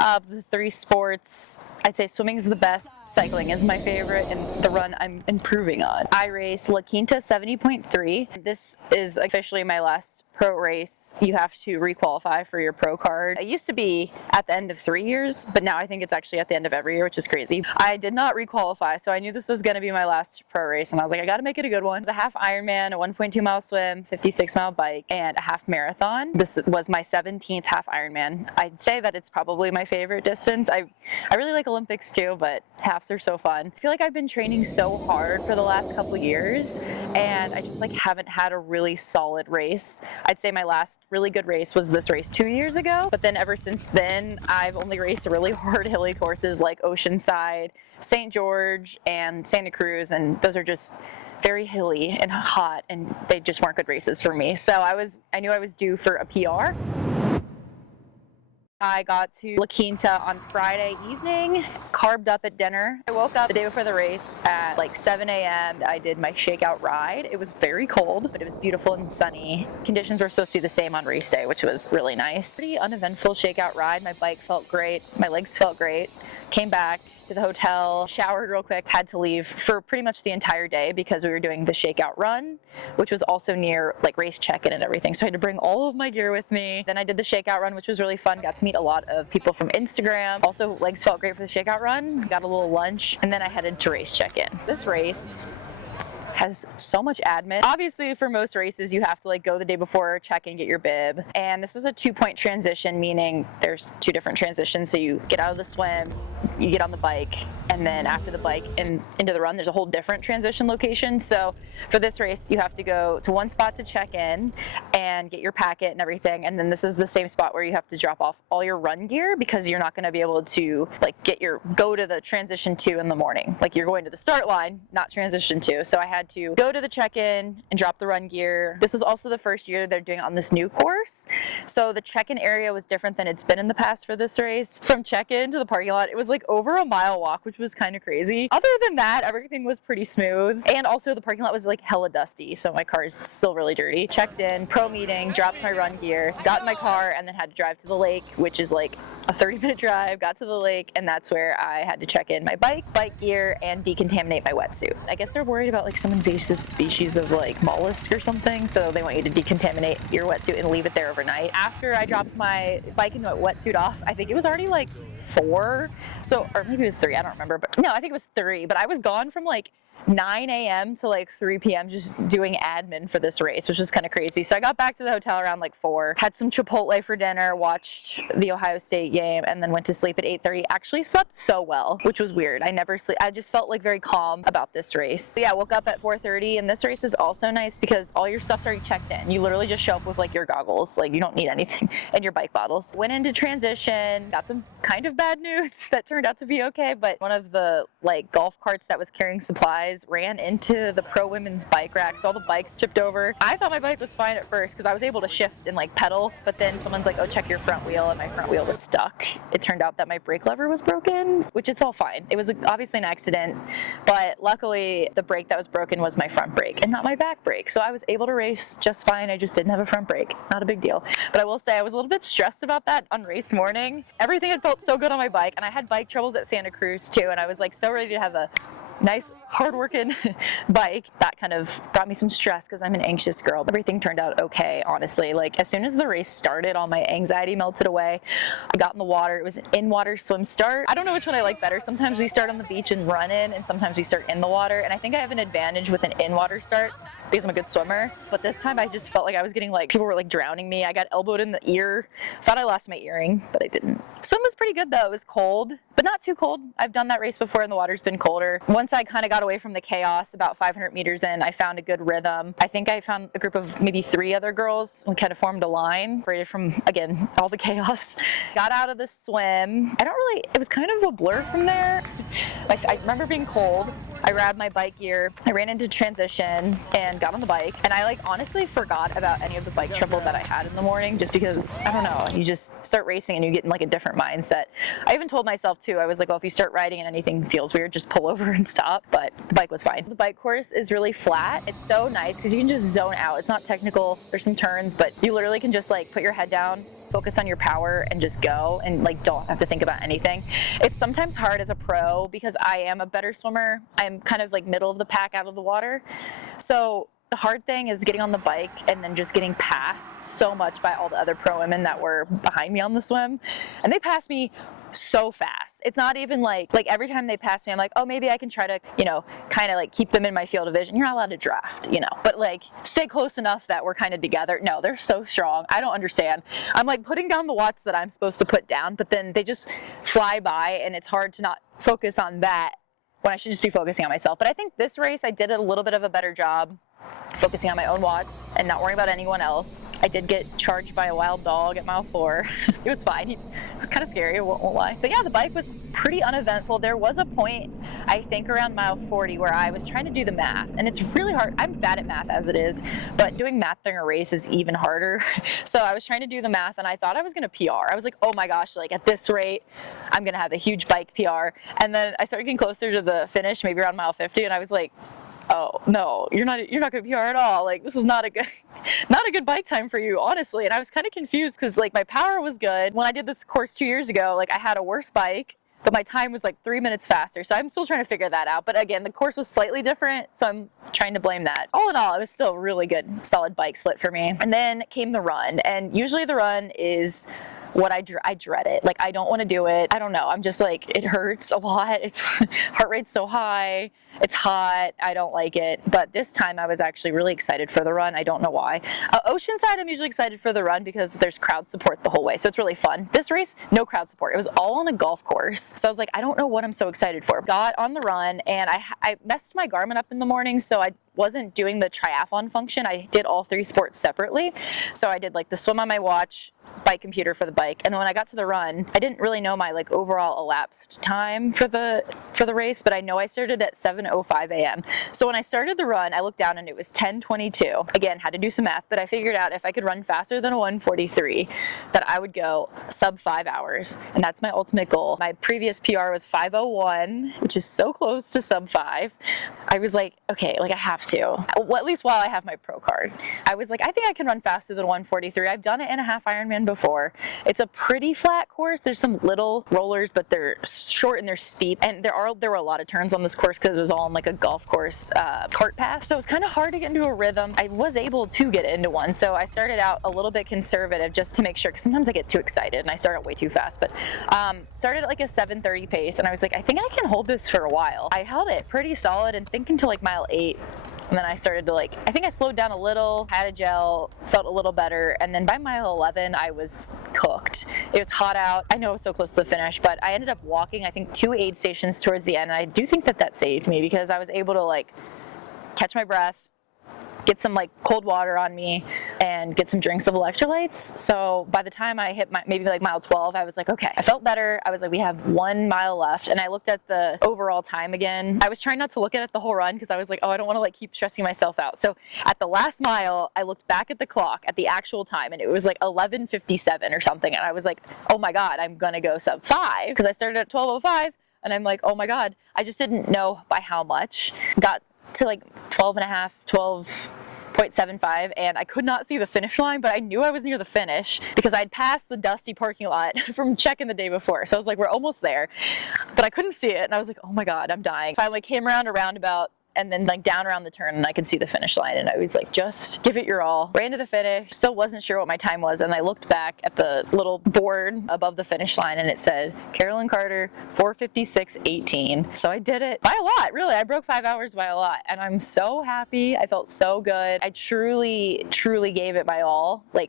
Of the three sports, I'd say swimming is the best, cycling is my favorite, and the run I'm improving on. I race La Quinta 70.3. This is officially my last pro race. You have to requalify for your pro card. It used to be at the end of 3 years, but now I think it's actually at the end of every year, which is crazy. I did not requalify, so I knew this was going to be my last pro race, and I was like, I got to make it a good one. It's a half Ironman, a 1.2 mile swim, 56 mile bike, and a half marathon. This was my 17th half Ironman. I'd say that it's probably my favorite distance. I really like Olympics too, but halves are so fun. I feel like I've been training so hard for the last couple years, and I just like haven't had a really solid race. I'd say my last really good race was this race 2 years ago, but then ever since then, I've only raced really hard hilly courses like Oceanside, St. George, and Santa Cruz, and those are just very hilly and hot, and they just weren't good races for me. So I knew I was due for a PR. I got to La Quinta on Friday evening, carved up at dinner. I woke up the day before the race at like 7 a.m. I did my shakeout ride. It was very cold, but it was beautiful and sunny. Conditions were supposed to be the same on race day, which was really nice. Pretty uneventful shakeout ride. My bike felt great. My legs felt great. Came back to the hotel, showered real quick, had to leave for pretty much the entire day because we were doing the shakeout run, which was also near like race check-in and everything. So I had to bring all of my gear with me. Then I did the shakeout run, which was really fun. Got to meet a lot of people from Instagram. Also, legs felt great for the shakeout run. Got a little lunch, and then I headed to race check-in. This race has so much admin. Obviously, for most races, you have to like go the day before, check and get your bib. And this is a 2-point transition, meaning there's 2 different transitions. So you get out of the swim, you get on the bike, and then after the bike and into the run, there's a whole different transition location. So for this race, you have to go to one spot to check in and get your packet and everything. And then this is the same spot where you have to drop off all your run gear because you're not going to be able to like go to the transition 2 in the morning. Like you're going to the start line, not transition 2. So I had to go to the check-in and drop the run gear. This was also the first year they're doing it on this new course. So the check-in area was different than it's been in the past for this race. From check-in to the parking lot, it was like over a mile walk, which was kind of crazy. Other than that, everything was pretty smooth. And also the parking lot was like hella dusty, so my car is still really dirty. Checked in, pro meeting, dropped my run gear, got in my car, and then had to drive to the lake, which is like a 30-minute drive. Got to the lake, and that's where I had to check in my bike gear, and decontaminate my wetsuit. I guess they're worried about like some invasive species of like mollusk or something, so they want you to decontaminate your wetsuit and leave it there overnight. After I dropped my bike and my wetsuit off, I think it was already like 4, or maybe it was 3, I don't remember, but no, I think it was 3, but I was gone from like 9 a.m. to like 3 p.m. just doing admin for this race, which was kind of crazy. So I got back to the hotel around like 4, had some Chipotle for dinner, watched the Ohio State game, and then went to sleep at 8:30. Actually slept so well, which was weird. I never sleep. I just felt like very calm about this race. So yeah, woke up at 4:30, and this race is also nice because all your stuff's already checked in. You literally just show up with like your goggles, like you don't need anything, and your bike bottles. Went into transition, got some kind of bad news that turned out to be okay, but one of the like golf carts that was carrying supplies ran into the pro women's bike rack, so all the bikes tipped over. I thought my bike was fine at first because I was able to shift and like pedal, but then someone's like, oh, check your front wheel, and my front wheel was stuck. It turned out that my brake lever was broken, which it's all fine. It was obviously an accident, but luckily the brake that was broken was my front brake and not my back brake, so I was able to race just fine. I just didn't have a front brake. Not a big deal. But I will say I was a little bit stressed about that on race morning. Everything had felt so good on my bike, and I had bike troubles at Santa Cruz too, and I was like so ready to have a nice, hard-working bike. That kind of brought me some stress because I'm an anxious girl. Everything turned out okay, honestly. Like, as soon as the race started, all my anxiety melted away. I got in the water. It was an in-water swim start. I don't know which one I like better. Sometimes we start on the beach and run in, and sometimes we start in the water. And I think I have an advantage with an in-water start because I'm a good swimmer. But this time I just felt like I was getting like, people were like drowning me. I got elbowed in the ear. Thought I lost my earring, but I didn't. Swim was pretty good though. It was cold, but not too cold. I've done that race before and the water's been colder. Once I kind of got away from the chaos, about 500 meters in, I found a good rhythm. I think I found a group of maybe 3 other girls. We kind of formed a line, separated from, again, all the chaos. Got out of the swim. It was kind of a blur from there. I remember being cold. I grabbed my bike gear, I ran into transition and got on the bike, and I honestly forgot about any of the bike trouble that I had in the morning, just because, I don't know, you just start racing and you get in like a different mindset. I even told myself too, I was like, well, if you start riding and anything feels weird, just pull over and stop, but the bike was fine. The bike course is really flat. It's so nice because you can just zone out. It's not technical, there's some turns, but you literally can just like put your head down, focus on your power and just go and like don't have to think about anything. It's sometimes hard as a pro because I am a better swimmer. I'm kind of like middle of the pack out of the water. So the hard thing is getting on the bike and then just getting passed so much by all the other pro women that were behind me on the swim. And they passed me so fast. It's not even like every time they pass me, I'm like, oh, maybe I can try to, kind of like keep them in my field of vision. You're not allowed to draft, but like stay close enough that we're kind of together. No, they're so strong. I don't understand. I'm like putting down the watts that I'm supposed to put down, but then they just fly by and it's hard to not focus on that when I should just be focusing on myself. But I think this race, I did a little bit of a better job focusing on my own watts and not worrying about anyone else. I did get charged by a wild dog at mile 4. It was fine. It was kind of scary, I won't lie. But yeah, the bike was pretty uneventful. There was a point, I think around mile 40, where I was trying to do the math, and it's really hard. I'm bad at math as it is, but doing math during a race is even harder. So I was trying to do the math and I thought I was going to PR. I was like, oh my gosh, like at this rate, I'm going to have a huge bike PR. And then I started getting closer to the finish, maybe around mile 50, and I was like, oh no, you're not going to PR at all. Like this is not a good bike time for you, honestly. And I was kind of confused because like my power was good. When I did this course 2 years ago, like I had a worse bike, but my time was like 3 minutes faster. So I'm still trying to figure that out. But again, the course was slightly different, so I'm trying to blame that. All in all, it was still a really good, solid bike split for me. And then came the run, and usually the run is what I dread it. Like I don't want to do it. I don't know. I'm just like, it hurts a lot. It's heart rate's so high. It's hot. I don't like it. But this time I was actually really excited for the run. I don't know why. Oceanside, I'm usually excited for the run because there's crowd support the whole way. So it's really fun. This race, no crowd support. It was all on a golf course. So I was like, I don't know what I'm so excited for. Got on the run and I messed my Garmin up in the morning. So I wasn't doing the triathlon function. I did all 3 sports separately. So I did like the swim on my watch, bike computer for the bike. And then when I got to the run, I didn't really know my like overall elapsed time for the race, but I know I started at 7:05 a.m. So when I started the run, I looked down and it was 10:22. Again, had to do some math, but I figured out if I could run faster than a 1:43, that I would go sub 5 hours. And that's my ultimate goal. My previous PR was 5:01, which is so close to sub 5. I was like, okay, like I have to. Well, at least while I have my pro card. I was like, I think I can run faster than 1:43. I've done it in a half Ironman before. It's a pretty flat course. There's some little rollers, but they're short and they're steep. And there were a lot of turns on this course because it was all on like a golf course cart path. So it was kind of hard to get into a rhythm. I was able to get into one. So I started out a little bit conservative just to make sure, because sometimes I get too excited and I start out way too fast. But started at like a 7:30 pace, and I was like, I think I can hold this for a while. I held it pretty solid and think until like mile 8. And then I started to I think I slowed down a little, had a gel, felt a little better. And then by mile 11, I was cooked. It was hot out. I know I was so close to the finish, but I ended up walking, I think 2 aid stations towards the end. And I do think that saved me because I was able to catch my breath, get some cold water on me, and get some drinks of electrolytes. So by the time I hit maybe mile 12, I was like, okay, I felt better. I was like, we have 1 mile left. And I looked at the overall time again. I was trying not to look at it the whole run because I was like, oh, I don't want to keep stressing myself out. So at the last mile, I looked back at the clock at the actual time, and it was 11:57 or something. And I was like, oh my God, I'm going to go sub 5 because I started at 12:05. And I'm like, oh my God, I just didn't know by how much. Got to 12.75, and I could not see the finish line, but I knew I was near the finish because I'd passed the dusty parking lot from checking the day before. So I was like, we're almost there, but I couldn't see it, and I was like, oh my God, I'm dying. Finally came around a roundabout, and then down around the turn, and I could see the finish line, and I was like, just give it your all. Ran to the finish, still wasn't sure what my time was, and I looked back at the little board above the finish line, and it said, Carolyn Carter, 4:56:18. So I did it by a lot, really. I broke 5 hours by a lot, and I'm so happy. I felt so good. I truly, truly gave it my all. I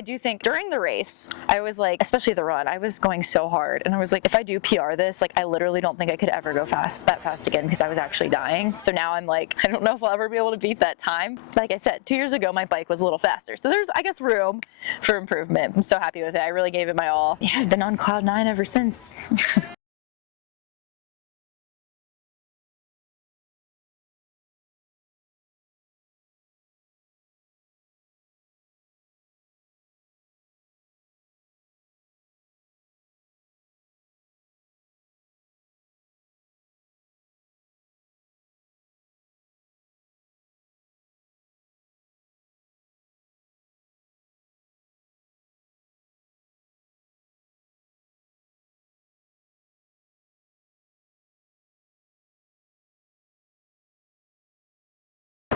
do think during the race, I was especially the run, I was going so hard, and I was like, if I do PR this, I literally don't think I could ever go that fast again because I was actually dying. So now I'm I don't know if I'll ever be able to beat that time. Like I said, 2 years ago, my bike was a little faster. So there's, I guess, room for improvement. I'm so happy with it. I really gave it my all. Yeah, I've been on cloud 9 ever since.